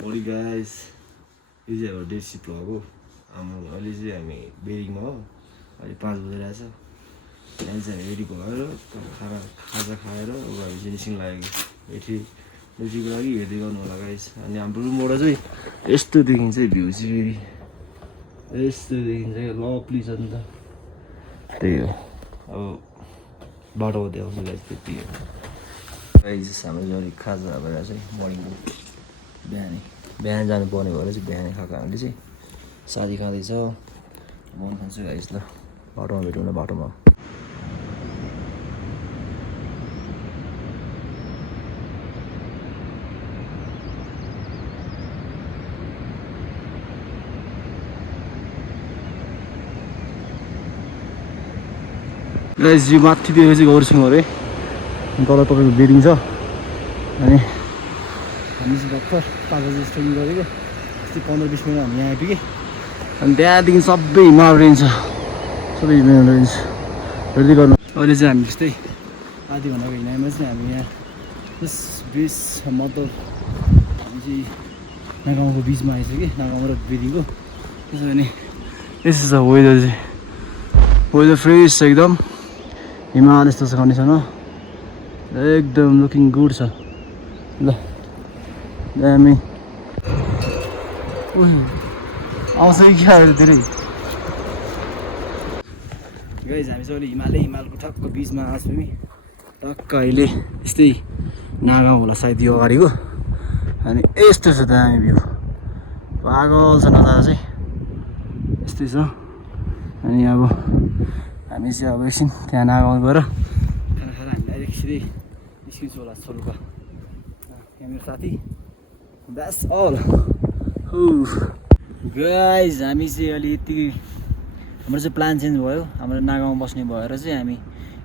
Morning guys, यो चाहिँ अब डेट सिफ्ट भएको अहिले चाहिँ हामी बेरिङमा हो अहिले 5 बजिरहेछ यहाँ चाहिँ रेडी भएर खाजा खाएर अब हामी चाहिँ निस्किन लागेको ड्युटीको लागि हेर्दै गर्नु होला गाइस अनि हाम्रो रुमबाट चाहिँ यस्तो देखिन्छ भ्यू चाहिँ फेरि यस्तो देखिन्छ लभली छ नि त त्यही हो अब बाटोमा देखाउँछु गाइस त्यति हो गाइस हाम्रो चाहिँ खाजा भएर चाहिँ मर्निङको बिहान जानुपर्ने भएर चाहिँ बिहानै खाएको हामीले चाहिँ साथी खाँदैछ मन खान्छु गाइस ल बाटोमा भेटौँ न बाटोमा गाइस यो माथितिर चाहिँ गौरसिंह अरे तल तपाईँको बेरिङ छ अनि हामी चाहिँ भर्खर 5 बजी स्टार्टिङ गरेको यस्तै 15-20 मिनट हामी यहाँ आइपुगेँ अनि त्यहाँदेखि सबै हिमाल रेन्ज सबै हिमाल रेन्ज हेर्दै गर्नु अहिले चाहिँ हामी जस्तै आधी घन्टाको हिँडाइमा चाहिँ हामी यहाँ यस ब्रिज मतलब हामी चाहिँ नागाउँको बिचमा आइसक्यो नागाउँ र बेरिङको त्यसो भने यस्तो छ वेदर चाहिँ वेदर फ्रेस छ एकदम हिमाल यस्तो छ कन्डिसन हो एकदम लुकिङ गुड छ ल दामी आउँछ कि क्या धेरै गाइस हामी चाहिँ अहिले हिमालको ठक्क बिचमा आएको छौँ टक्क अहिले यस्तै नागाउँ होला सायद यो अगाडिको अनि यस्तो छ दामी भ्यू पागल छ नजारा चाहिँ यस्तै छ अनि अब हामी चाहिँ अब एकछिन त्यहाँ नागाउँ गएर खाना खाएर हामी डाइरेक्ट सिधै निस्किन्छौँ होला सोलुका यहाँ मेरो साथी That's all. Guys, हामी चाहिँ अलि यतिकै हाम्रो चाहिँ प्लान चेन्ज भयो हाम्रो नागाउँमा बस्ने भएर चाहिँ हामी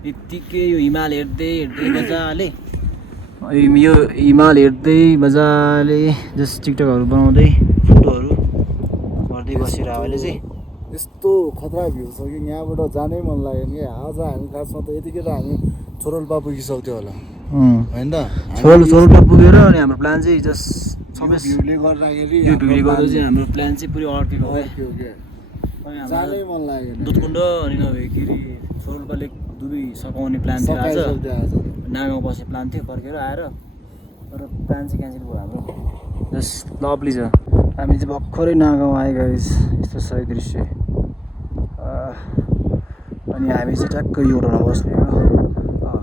यतिकै यो हिमाल हेर्दै मजाले यो हिमाल हेर्दै मजाले जस्ट टिकटकहरू बनाउँदै फोटोहरू गर्दै बसेर अहिले चाहिँ यस्तो खतरा भ्यू छ कि यहाँबाट जानै मन लाग्यो नि आज हामी खासमा त यतिखेर हामी छोरोल्पा पुगिसक्थ्यो होला होइन त छोरोल्पा पुगेर अनि हाम्रो प्लान चाहिँ जस्ट सबै भ्यूले गर्दाखेरि यो भ्यूले गर्दा चाहिँ हाम्रो प्लान चाहिँ पुरै अड्केको हो जानै मन लागेन दुधकुण्ड अनि नभएखेरि छोरोल्पा लेक दुवै सघाउने प्लान थियो आज नागाउँ बस्ने प्लान थियो फर्केर आएर तर प्लान चाहिँ क्यान्सल भयो हाम्रो जस्ट लभली छ हामी चाहिँ भर्खरै नागाउँ आएको यस्तो छ दृश्य अनि हामी चाहिँ ट्याक्क यो होटलमा बस्ने हो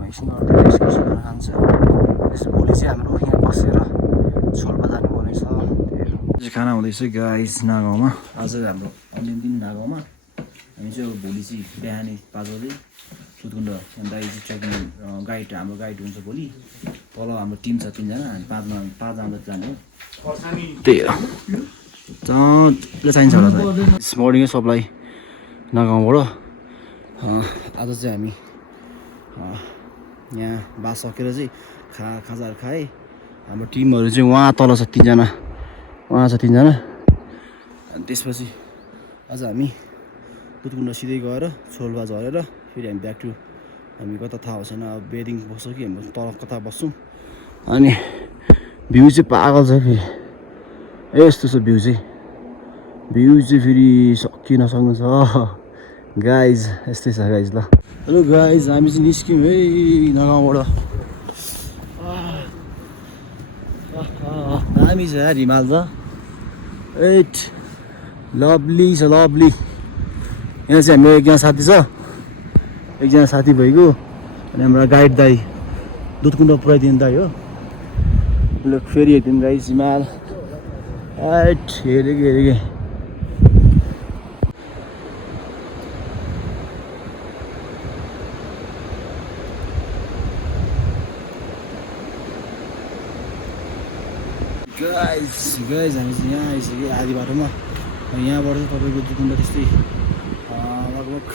एकछिन एक्सकर्सन खान्छ त्यसो भोलि चाहिँ हाम्रो यहाँ बसेर छोल्पा जानुपर्ने छ त्यही खाना हुँदैछ गाइस नागाउँमा आज हाम्रो अन्तिम दिन नागाउँमा हामी चाहिँ अब भोलि चाहिँ बिहानै 5 बजे सुतकुण्ड दाइ चाहिँ ट्रेकिङ गाइड हाम्रो गाइड हुन्छ भोलि तल हाम्रो टिम छ 3 जना हामी 5 जना जाने हो त्यही हो चाहिन्छ होला मर्निङै सप्लाई नागाउँबाट आज चाहिँ हामी यहाँ बास सकेर चाहिँ खाजाहरू खाएँ हाम्रो टिमहरू चाहिँ वहाँ तल छ 3 जना वहाँ छ 3 जना अनि त्यसपछि आज हामी दुधकुण्ड सिधै गएर छोल्पा झरेर फेरि हामी ब्याक टु हामी कता थाहा छैन अब बेरिङ बस्छौँ कि हामी तल कता बस्छौँ अनि भ्यू चाहिँ पागल छ फेरि यस्तो छ भ्यू चाहिँ फेरि सकि नसक्नु छ गाइज यस्तै छ गाइज ल हेलो गाइज हामी चाहिँ निस्क्यौँ है नागाउँबाट दामी छ यार हिमाल छ एट लभली छ लभली यहाँ चाहिँ हाम्रो एकजना साथी छ एकजना साथी भइगयो अनि हाम्रो गाइड दाई दुधकुण्ड पुऱ्याइदिनु दाई हो ल फेरि हेरिदिनु गाइज हिमाल एट हेरेको गाइज हामी चाहिँ यहाँ आइसक्यो आधी बाटोमा यहाँबाट चाहिँ तपाईँको दुधकुण्ड त्यस्तै लगभग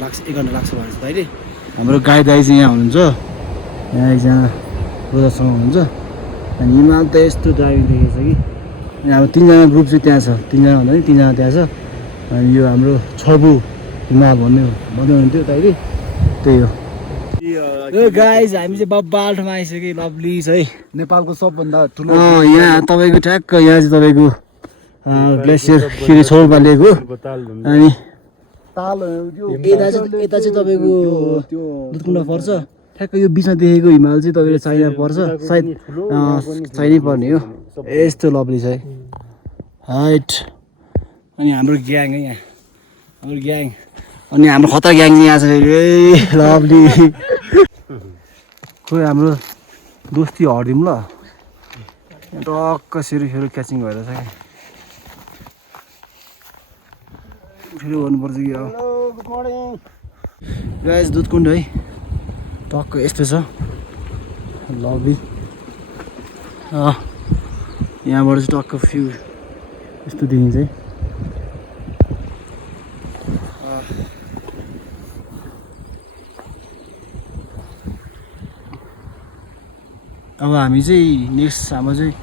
1 घन्टा लाग्छ भनेको छ अहिले हाम्रो गाइड दाइ चाहिँ यहाँ हुनुहुन्छ यहाँ एकजना रोजासँग हुनुहुन्छ अनि हिमाल त यस्तो ड्राइभिङ देखेको छ कि अनि हाम्रो 3 जना ग्रुप चाहिँ त्यहाँ छ 3 जना भन्दा नि 3 जना त्यहाँ छ अनि यो हाम्रो छबु हिमाल भन्दै हुनुहुन्थ्यो अहिले त्यही हो यो गाइज हामी चाहिँ बब्बाल ठाउँमा आइसक्यो लभली छ है नेपालको सबभन्दा ठुलो यहाँ तपाईँको ठ्याक्क यहाँ चाहिँ तपाईँको ग्लेसियर फेरि छोडमा लिएको अनि ताल यता चाहिँ तपाईँको दुधकुण्ड पर्छ ठ्याक्क यो बिचमा देखेको हिमाल चाहिँ तपाईँको चाइना पर्छ सायद चाइनै पर्ने हो यस्तो लभली छ है हाइट अनि हाम्रो ग्याङ है यहाँ हाम्रो ग्याङ अनि हाम्रो खतरा ग्याङ चाहिँ यहाँ छ ए लभली खोइ हाम्रो दोस्ती हरिदिउँ ल टक्क सेरो क्याचिङ भएर छ क्या फेरि गर्नुपर्छ कि अब गाइस दुधकुण्ड है टक्क यस्तो छ लभली यहाँबाट चाहिँ टक्क फ्यु यस्तो देखिन्छ है अब हामी चाहिँ नेक्स्ट हाम्रो चाहिँ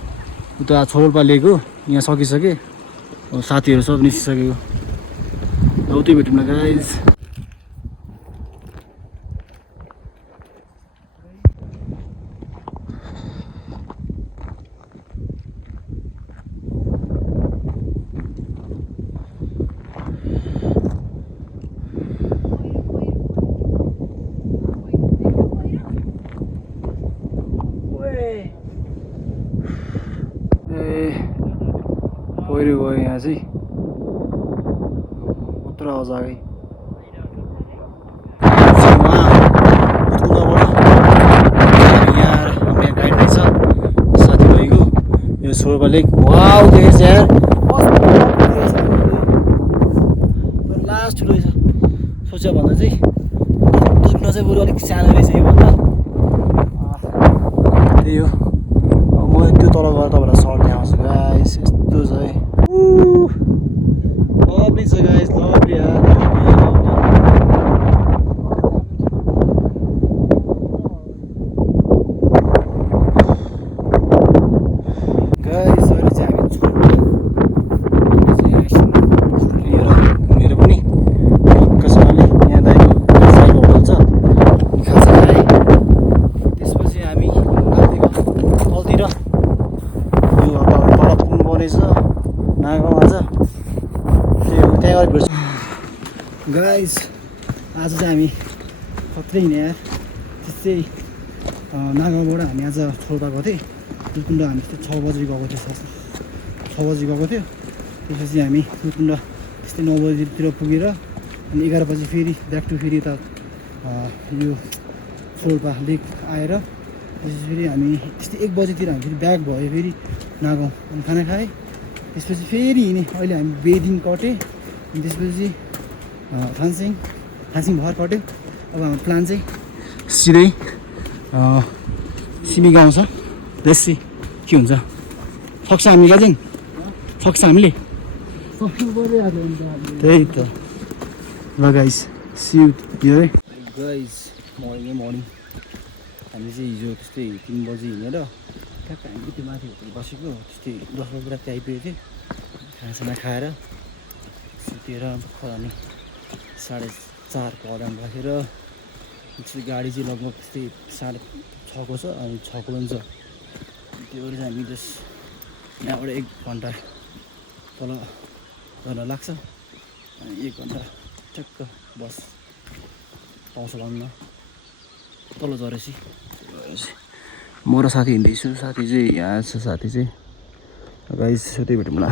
उता छोरोल्पा लिएको यहाँ सकिसके साथीहरू सब निस्किसकेको अब उतै भेटौँ न गाइज पहिरो गयो यहाँ चाहिँ मात्र आवाज आयो यहाँ गाइड रहेछ साथीभाइको यो छोरोपा लेक वाउ देखेछ यार लास्ट ठुलो रहेछ सोच्यो भन्दा चाहिँ दुधकुण्ड चाहिँ बरु अलिक सानो रहेछ योभन्दा त्यही हो म त्यो तल गएर तपाईँलाई सर्ट देखाउँछु गाइस यस्तो छ है लभली छ गाइस लभली गाइस अहिले चाहिँ हामी लिएर घुमेर पनि पक्कासँगले यहाँ दाइको साइड होटल छ खाजा खाएँ त्यसपछि हामी तलतिर यो अब तल पुग्नु पर्नेछ नागाउँमा छ त्यहाँ भेट्छ गाइस आज चाहिँ हामी खत्रै हिँड्यो यार त्यस्तै नागाउँबाट हामी आज छोड्दा गएको थियौँ दुधकुण्ड हामी त्यस्तै 6 बजी गएको थियो 6 बजी गएको थियो त्यसपछि हामी दुधकुण्ड त्यस्तै 9 बजीतिर पुगेर अनि 11 बजी फेरि ब्याक टु फेरि यता यो छोड्पा लेक आएर त्यसपछि फेरि हामी त्यस्तै 1 बजीतिर हामी फेरि ब्याक भयो फेरि नागाउँ अनि खाना खाएँ त्यसपछि फेरि हिँडेँ अहिले हामी बेदिङ कट्यो अनि त्यसपछि थानसिङ भर कट्यो अब हाम्रो प्लान चाहिँ सिधै सिमी गाउँ छ देसी के हुन्छ सक्छ हामी गाजिङ सक्छ हामीले त्यही त ल गाइस सिउ यो है गाइस मर्निङ हामी चाहिँ हिजो त्यस्तै 3 बजी हिँडेर ठ्याक्क हामी त्यो माथि होटल बसेको त्यस्तै 10 बजी राति आइपुगेको थियो खानासाना खाएर सुतेर अनि 4:30 को अलार्म राखेर त्यसपछि गाडी चाहिँ लगभग त्यस्तै 6:30 को छ अनि 6 को पनि छ त्यो चाहिँ हामी जस्ट यहाँबाट 1 घन्टा तल गर्न लाग्छ अनि 1 घन्टा ठ्याक्क बस पाउँछ भन्न तल झरेपछि म र साथी हिँड्दैछु साथी चाहिँ यहाँ छ साथी चाहिँ गाइस त्यही भेटौँ ल